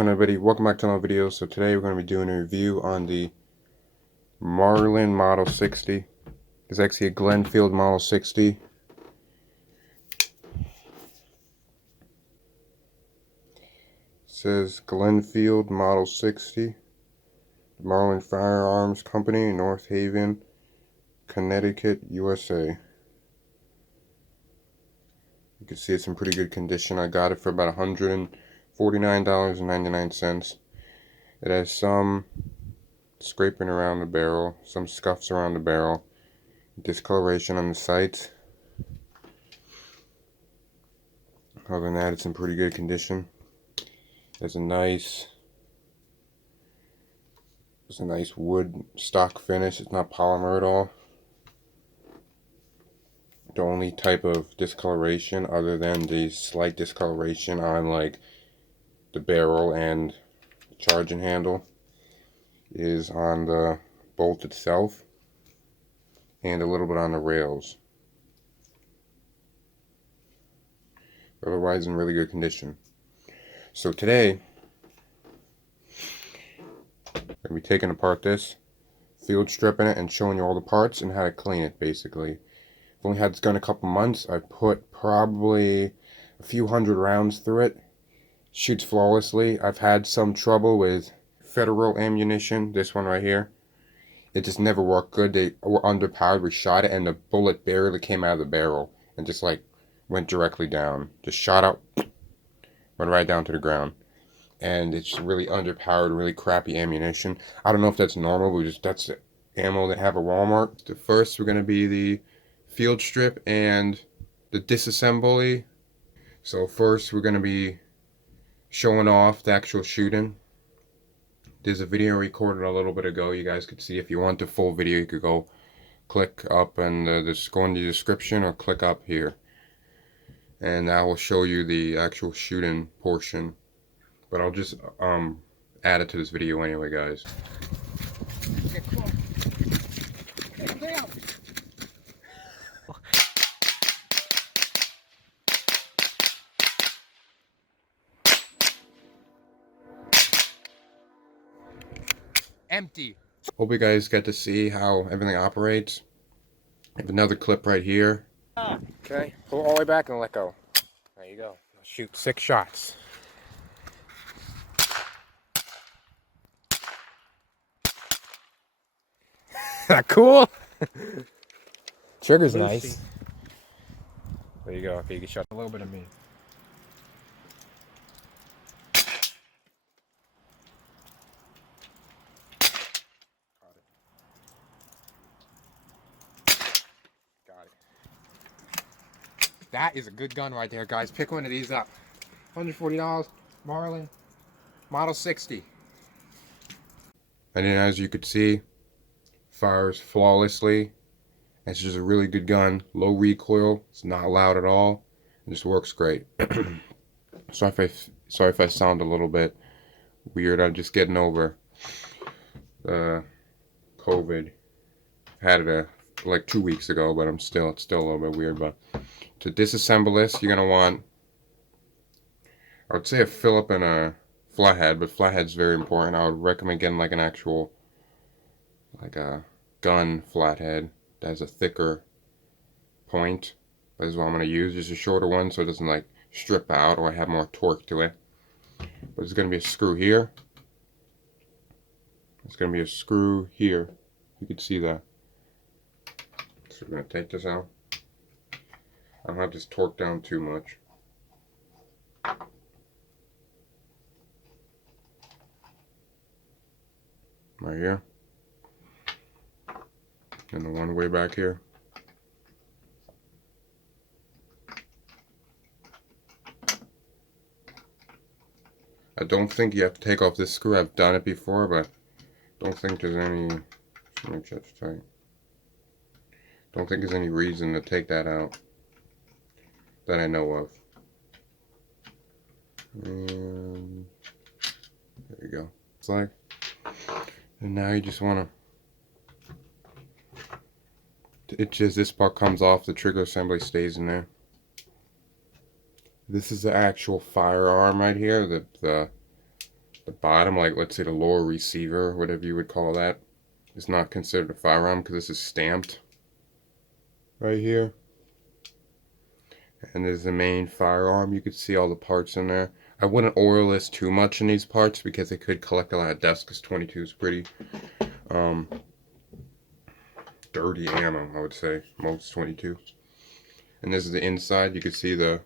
welcome back to another video. So today we're going to be doing a review on the Marlin Model 60. It's actually a Glenfield Model 60. It says Glenfield Model 60. Marlin Firearms Company, North Haven, Connecticut, USA. You can see it's in pretty good condition. I got it for about $149.99. It has some scraping around the barrel, some scuffs around the barrel, discoloration on the sights. Other than that, it's in pretty good condition. There's a nice wood stock finish. It's not polymer at all. The only type of discoloration, other than the slight discoloration on like the barrel and the charging handle, is on the bolt itself and a little bit on the rails. Otherwise in really good condition. So today I'm going to be taking apart this, field stripping it, and showing you all the parts and how to clean it basically. I've only had this gun a couple months. I put probably a few hundred rounds through it. Shoots flawlessly. I've had some trouble with federal ammunition, this one right here. It just never worked good. They were underpowered. We shot it and the bullet barely came out of the barrel and just like went directly down. Just shot out, went right down to the ground. And it's really underpowered, really crappy ammunition. I don't know if that's normal, but that's the ammo they have at Walmart. The first we're going to be the field strip and the disassembly. So first we're going to be showing off the actual shooting. There's a video recorded a little bit ago you guys could see. If you want the full video, you could go click up and just go in the description or click up here. And that will show you the actual shooting portion. But I'll just add it to this video anyway, guys. Empty. Hope you guys get to see how everything operates. I have another clip right here. Okay, pull all the way back and let go. There you go. I'll shoot 6 shots. That cool? Trigger's nice. There you go. Okay, you can shot A little bit of me. Got it. That is a good gun right there, guys. Pick one of these up. $140, Marlin, Model 60. And then as you could see, fires flawlessly. It's just a really good gun. Low recoil. It's not loud at all. It just works great. Sorry if I sound a little bit weird. I'm just getting over COVID. Had it like 2 weeks ago, but it's still a little bit weird. But to disassemble this, you're gonna want, I would say, a Phillip and a flathead, but flathead's very important. I would recommend getting like an actual, like a gun flathead that has a thicker point. That is what I'm gonna use. Just a shorter one so it doesn't like strip out or have more torque to it. But there's gonna be a screw here. There's gonna be a screw here. You can see that. So we're gonna take this out. I don't have this torque down too much. Right here. And the one way back here. I don't think you have to take off this screw. I've done it before, but don't think there's any, make sure it's tight. Don't think there's any reason to take that out that I know of. And there you go. It's like, and now you just want to, it just, this part comes off, the trigger assembly stays in there. This is the actual firearm right here, the the bottom, like let's say the lower receiver, whatever you would call that, is not considered a firearm because this is stamped right here. And there's the main firearm. You could see all the parts in there. I wouldn't oil this too much in these parts because it could collect a lot of dust because 22 is pretty dirty ammo, I would say, most 22. And this is the inside. You can see the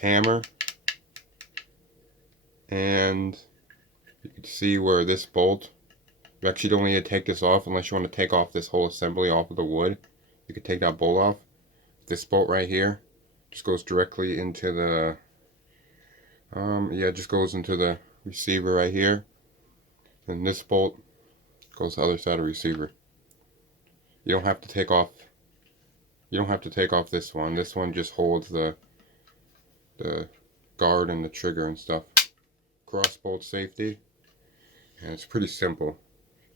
hammer, and you can see where this bolt, you actually don't need to take this off unless you want to take off this whole assembly off of the wood. You can take that bolt off. This bolt right here just goes directly into the just goes into the receiver right here, and this bolt goes to the other side of the receiver. You don't have to take off this one. This one just holds the guard and the trigger and stuff. Cross bolt safety, and it's pretty simple.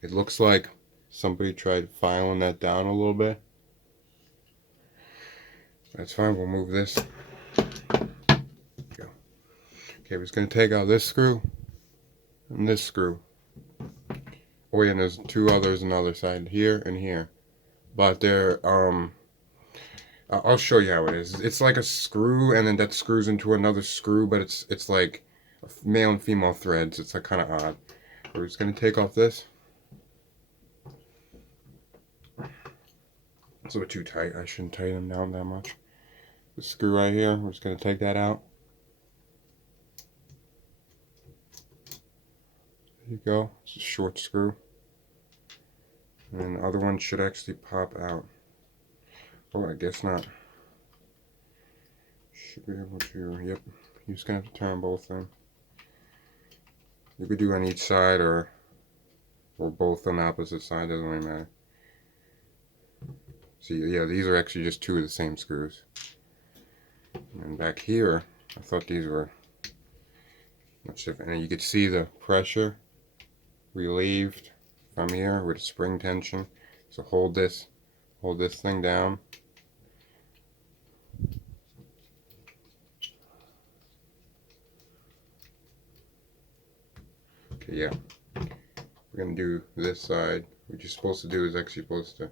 It looks like somebody tried filing that down a little bit. That's fine, we'll move this. Go. Okay, we're just gonna take out this screw and this screw. Oh yeah, and there's two others on the other side, here and here. But they're I'll show you how it is. It's like a screw, and then that screws into another screw, but it's like male and female threads. It's like kind of odd. We're just gonna take off this. It's a bit too tight. I shouldn't tighten them down that much. The screw right here, we're just gonna take that out. There you go. It's a short screw. And then the other one should actually pop out. Oh, I guess not. Should be able to, yep. You're just gonna have to turn both in. You could do on each side or both on the opposite side, doesn't really matter. See, yeah, these are actually just two of the same screws. And back here, I thought these were much different. And you could see the pressure relieved from here with spring tension. So hold this thing down. Okay, yeah. We're gonna do this side. What you're supposed to do is actually supposed to,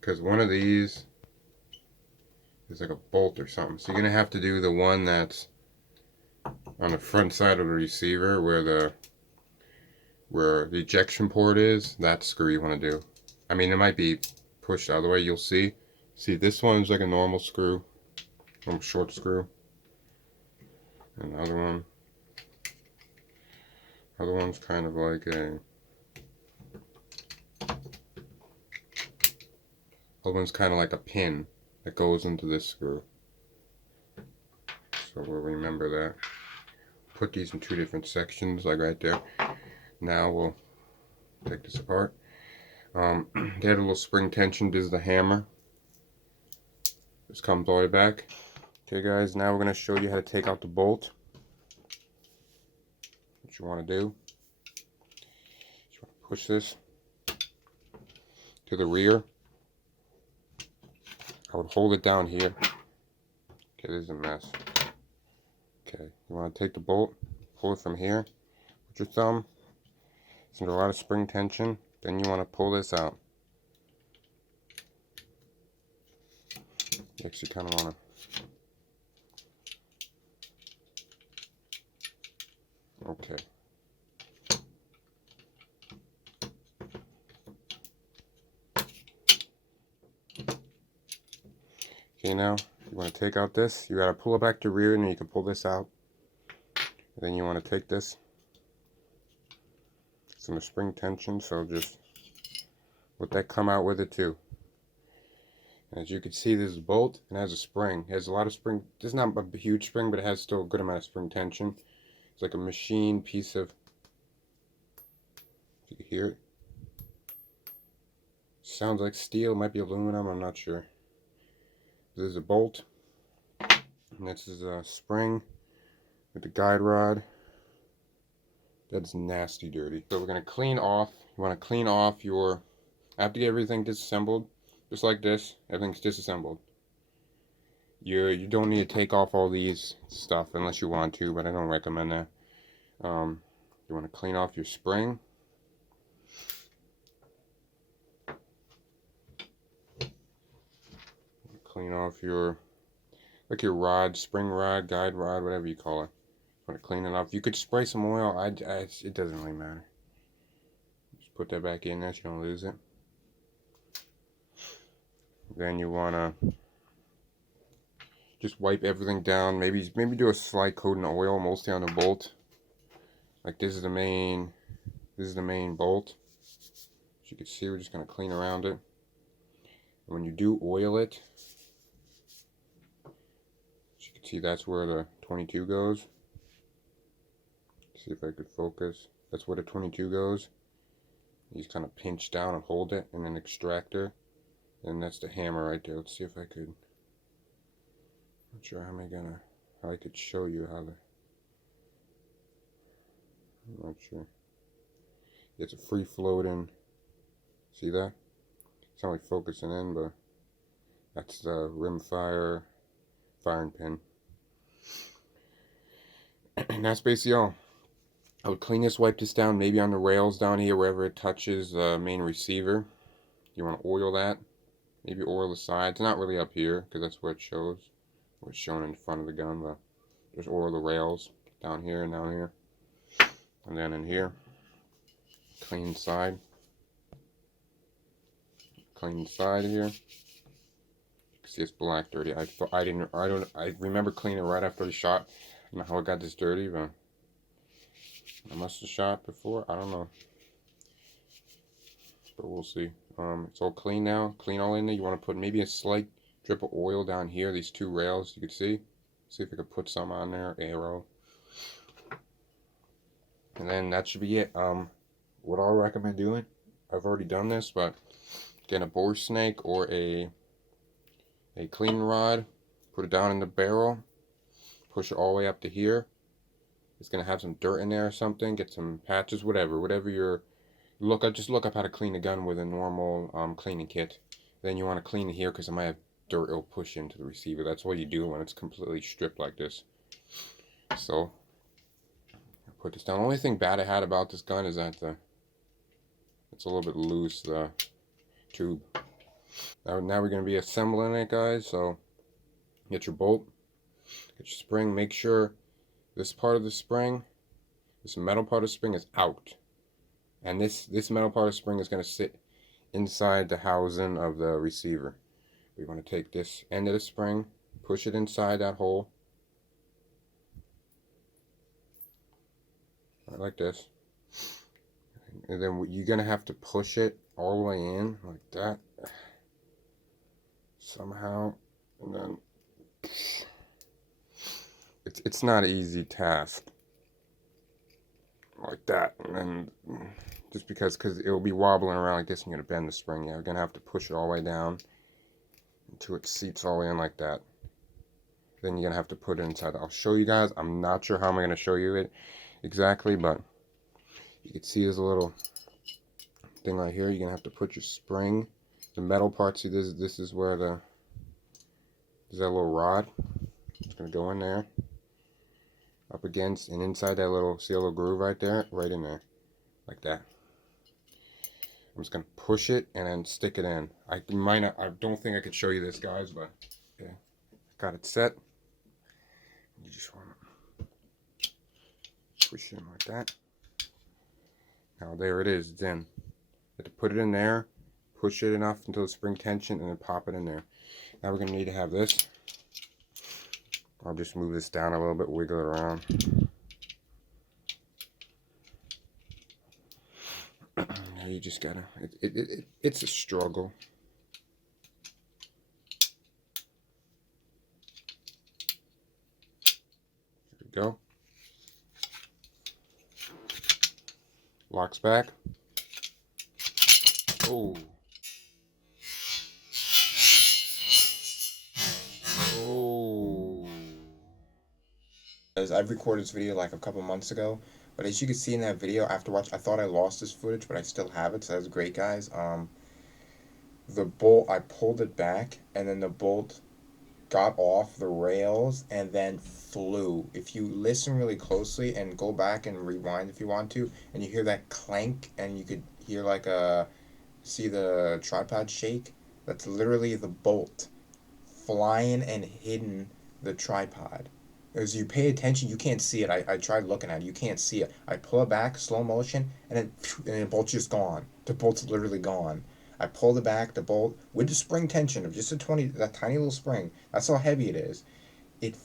because one of these is like a bolt or something. So you're gonna have to do the one that's on the front side of the receiver where the ejection port is. That screw you want to do. I mean, it might be pushed out of the way. You'll see. See, this one is like a normal screw, normal short screw. And the other one's kind of like a. Other one's kind of like a pin that goes into this screw. So we'll remember that. Put these in two different sections, like right there. Now we'll take this apart. They had a little spring tension. This is the hammer. This comes all the way back. Okay guys, now we're going to show you how to take out the bolt. What you want to do, you want to push this to the rear. I would hold it down here. Okay, this is a mess. Okay, you want to take the bolt, pull it from here with your thumb. There's a lot of spring tension. Then you want to pull this out. You actually kind of want to. Okay. Okay, now you want to take out this. You got to pull it back to rear, and then you can pull this out. And then you want to take this. Some spring tension, so just let that come out with it too. And as you can see, this bolt, it has a spring. It has a lot of spring. This is not a huge spring, but it has still a good amount of spring tension. It's like a machine piece of, if you can hear it. Sounds like steel, it might be aluminum, I'm not sure. This is a bolt, and this is a spring with the guide rod. That's nasty dirty. So we're going to clean off, you want to clean off your, after you get everything disassembled, just like this, everything's disassembled. You don't need to take off all these stuff unless you want to, but I don't recommend that. You want to clean off your spring. Clean off your rod, spring rod, guide rod, whatever you call it. You want to clean it off. You could spray some oil. It doesn't really matter. Just put that back in there so you don't lose it. Then you want to just wipe everything down. Maybe do a slight coat in oil, mostly on the bolt. Like this is the main bolt. As you can see, we're just gonna clean around it. And when you do oil it, as you can see, that's where the 22 goes. See if I could focus. That's where the 22 goes. You just kind of pinch down and hold it, and an extractor. And that's the hammer right there. Let's see if I could. Not sure how I could show you how the. I'm not sure. It's a free floating. See that? It's not like focusing in, but that's the rimfire firing pin. And that's basically all. I would clean this, wipe this down, maybe on the rails down here, wherever it touches the main receiver. You want to oil that. Maybe oil the sides. Not really up here, because that's where it shows. Where it's shown in the front of the gun, but just oil the rails down here and down here. And then in here, clean the side. Clean the side here. You can see it's black dirty. I remember cleaning it right after the shot. I don't know how it got this dirty, but I must have shot before. I don't know. But we'll see. It's all clean now. Clean all in there. You want to put maybe a slight drip of oil down here. These two rails, you can see. See if I could put some on there. Arrow. And then that should be it. What I'll recommend doing, I've already done this, but get a bore snake or a cleaning rod, put it down in the barrel, push it all the way up to here. It's gonna have some dirt in there or something. Get some patches, whatever your just look up how to clean a gun with a normal cleaning kit. Then you want to clean it here because it might have dirt. It'll push into the receiver. That's what you do when it's completely stripped like this. So put this down. The only thing bad I had about this gun is that it's a little bit loose, the tube. Now we're going to be assembling it, guys. So get your bolt, get your spring. Make sure this part of the spring, this metal part of the spring is out. And this metal part of the spring is going to sit inside the housing of the receiver. We want to take this end of the spring, push it inside that hole. Right, like this. And then you're going to have to push it all the way in, like that. Somehow. And then it's not an easy task. Like that. And then just because it will be wobbling around like this, and you're going to bend the spring. Yeah, you're going to have to push it all the way down until it seats all the way in like that. Then you're going to have to put it inside. I'll show you guys. I'm not sure how I'm going to show you it exactly, but you can see there's a little thing right here. You're going to have to put your spring, the metal part. See, this is where there's that little rod. It's going to go in there, up against, and inside that little, see a little groove right there? Right in there, like that. I'm just going to push it and then stick it in. I don't think I could show you this, guys, but okay. Got it set. You just want to push it in like that. Now there it is. It's in. You have to put it in there, push it enough until the spring tension, and then pop it in there. Now we're going to need to have this. I'll just move this down a little bit, wiggle it around. Now you just gotta, it's a struggle. There we go. Locks back. Oh. Oh. I've recorded this video like a couple months ago, but as you can see in that video, after watch, I thought I lost this footage, but I still have it, so that's great, guys. The bolt, I pulled it back, and then the bolt got off the rails and then flew. If you listen really closely and go back and rewind if you want to, and you hear that clank, and you could hear like a see the tripod shake, that's literally the bolt flying and hitting the tripod. As you pay attention, you can't see it. I tried looking at it. You can't see it. I pull it back, slow motion, and the bolt's just gone. The bolt's literally gone. I pulled it back, the bolt, with the spring tension of just that tiny little spring. That's how heavy it is. It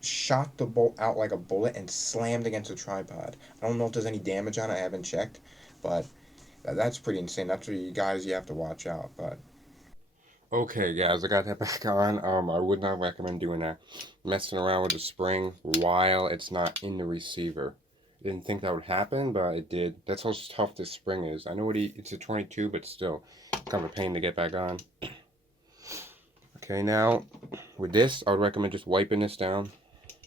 shot the bolt out like a bullet and slammed against the tripod. I don't know if there's any damage on it. I haven't checked, but that's pretty insane. That's what you guys you have to watch out. But Okay, guys, I got that back on. I would not recommend doing that. Messing around with the spring while it's not in the receiver. Didn't think that would happen, but it did. That's how tough this spring is. I know it's a 22, but still, kind of a pain to get back on. Okay, now, with this, I would recommend just wiping this down.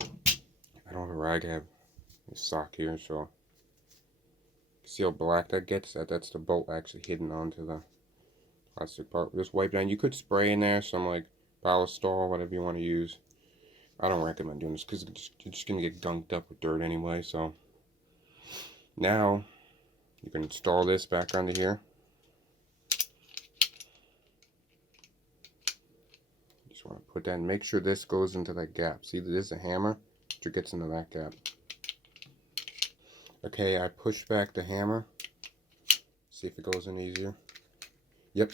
I don't have a rag, I have a sock here, so... See how black that gets? That's the bolt actually hidden onto the plastic part. Just wipe it down. You could spray in there some like Ballistol, whatever you want to use. I don't recommend doing this because you're just gonna get gunked up with dirt anyway. So now you can install this back onto here. Just want to put that and make sure this goes into that gap. See, this is a hammer, which gets into that gap. Okay, I pushed back the hammer. See if it goes in easier. Yep.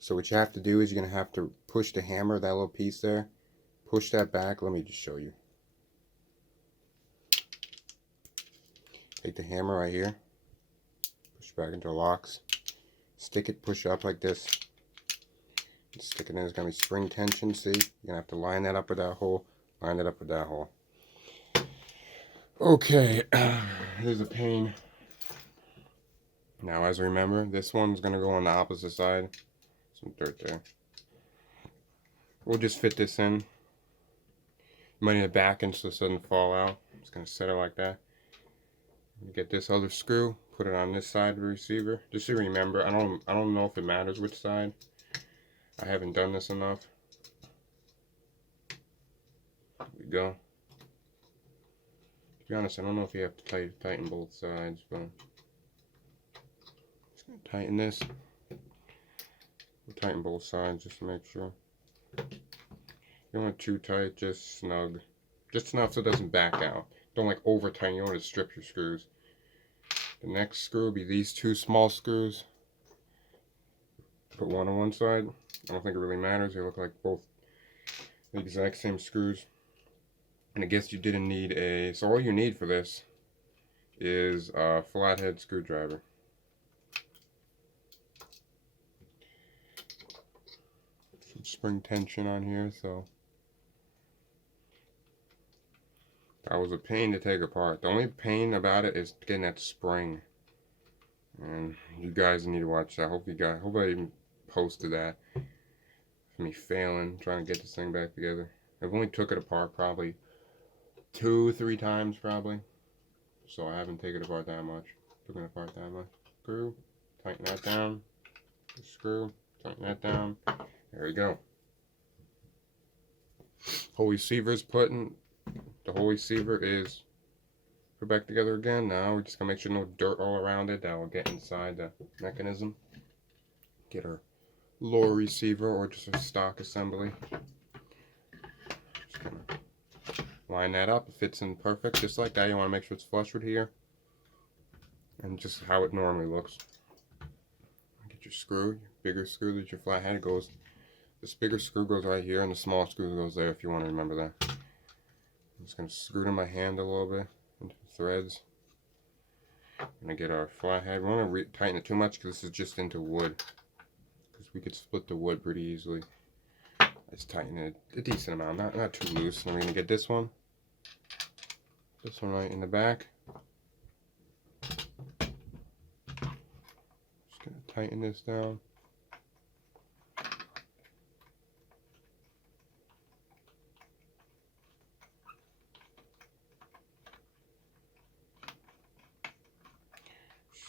So what you have to do is you're going to have to push the hammer, that little piece there. Push that back. Let me just show you. Take the hammer right here. Push back into the locks. Stick it, push up like this. Stick it in. There's going to be spring tension, see? You're going to have to line that up with that hole. Line it up with that hole. Okay. There's a pain. Now, as remember, this one's going to go on the opposite side. Some dirt there. We'll just fit this in. You might need a back in so it doesn't fall out. I'm just going to set it like that. Get this other screw, put it on this side of the receiver. Just so you remember, I don't know if it matters which side. I haven't done this enough. There we go. To be honest, I don't know if you have to tighten both sides, but just going to tighten this. We'll tighten both sides just to make sure. You don't want too tight, just snug. Just enough so it doesn't back out. Don't like over tighten, you don't want to strip your screws. The next screw will be these two small screws. Put one on one side. I don't think it really matters. They look like both the exact same screws. And I guess you didn't need so all you need for this is a flathead screwdriver. Some spring tension on here, so that was a pain to take apart. The only pain about it is getting that spring. And you guys need to watch that. Hope I even posted that. Me failing, trying to get this thing back together. I've only took it apart probably 2-3 times probably. So I haven't taken it apart that much. Took it apart that much. Screw, tighten that down. Screw, tighten that down. There we go. Whole receiver's putting. The whole receiver is put back together again. Now we're just gonna make sure no dirt all around it that will get inside the mechanism. Get our lower receiver or just a stock assembly. Just gonna line that up. It fits in perfect, just like that. You want to make sure it's flush with here, and just how it normally looks. Get your screw, your bigger screw that your flathead goes. This bigger screw goes right here, and the small screw goes there. If you want to remember that. I'm just gonna screw it in my hand a little bit into the threads. I'm gonna get our flathead. We don't want to tighten it too much because this is just into wood. Because we could split the wood pretty easily. Just tighten it a decent amount, not too loose. And we're gonna get this one right in the back. Just gonna tighten this down.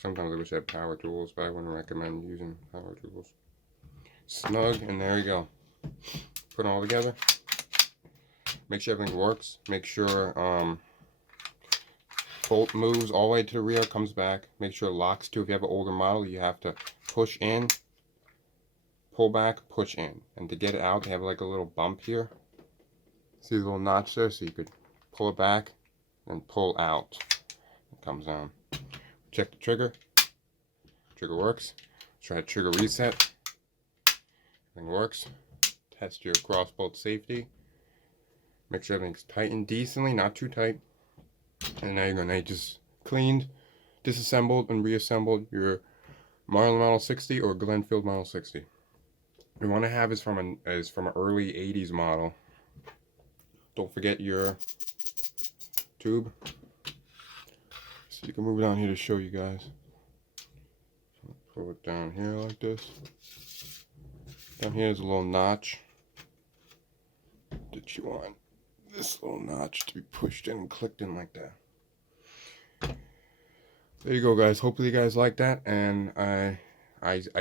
Sometimes I wish I had power tools, but I wouldn't recommend using power tools. Snug, and there we go. Put it all together. Make sure everything works. Make sure bolt moves all the way to the rear, comes back. Make sure it locks too. If you have an older model, you have to push in, pull back, push in. And to get it out, they have like a little bump here. See the little notch there? So you could pull it back and pull out. It comes on. Check the trigger. Trigger works. Try trigger reset. Everything works. Test your cross bolt safety. Make sure everything's tightened decently, not too tight. And now you're gonna just cleaned, disassembled, and reassembled your Marlin Model 60 or Glenfield Model 60. We want to have is from an early 80s model. Don't forget your tube. So you can move it down here to show you guys. Pull it down here like this. Down here is a little notch that you want this little notch to be pushed in and clicked in like that. There you go, guys. Hopefully you guys like that, and I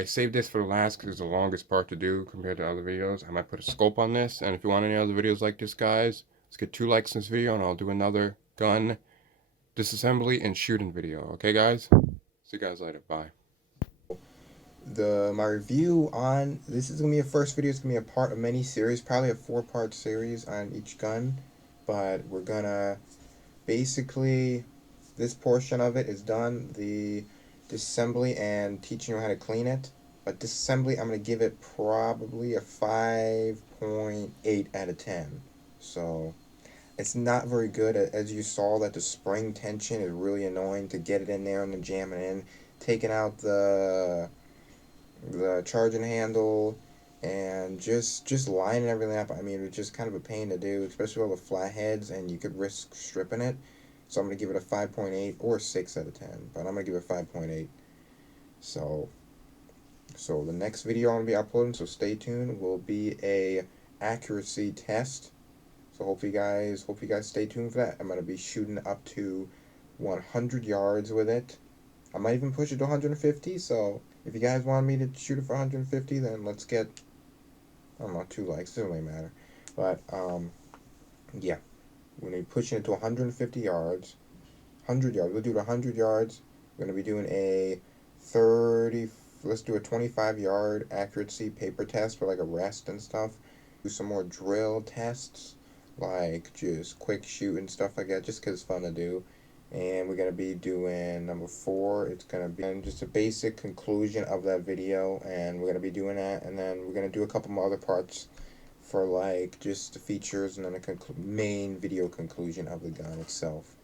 saved this for the last because it's the longest part to do compared to other videos. I might put a scope on this, and if you want any other videos like this, guys, let's get 2 likes in this video, and I'll do another gun disassembly and shooting video. Okay, guys? See you guys later. Bye. My review on this is gonna be a first video. It's gonna be a part of many series, probably a 4-part series on each gun. But we're gonna basically, this portion of it is done, the disassembly and teaching you how to clean it. But disassembly, I'm gonna give it probably a 5.8 out of 10. So it's not very good. As you saw, that the spring tension is really annoying to get it in there and then jam it in. Taking out the charging handle and just lining everything up. I mean, it's just kind of a pain to do, especially all the flat heads, and you could risk stripping it. So I'm going to give it a 5.8 or a 6 out of 10, but I'm going to give it 5.8. So the next video I'm going to be uploading, so stay tuned, will be a accuracy test. So hope you guys stay tuned for that. I'm going to be shooting up to 100 yards with it. I might even push it to 150, so if you guys want me to shoot it for 150, then let's get, I don't know, 2 likes, it doesn't really matter. But, yeah, we're going to be pushing it to 150 yards, 100 yards, we'll do it 100 yards, we're going to be doing a 25-yard accuracy paper test for like a rest and stuff, do some more drill tests, like just quick shoot and stuff like that, just because it's fun to do. And we're going to be doing number 4. It's going to be just a basic conclusion of that video, and we're going to be doing that, and then we're going to do a couple more other parts for like just the features, and then a main video conclusion of the gun itself.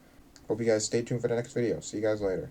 Hope you guys stay tuned for the next video. See you guys later.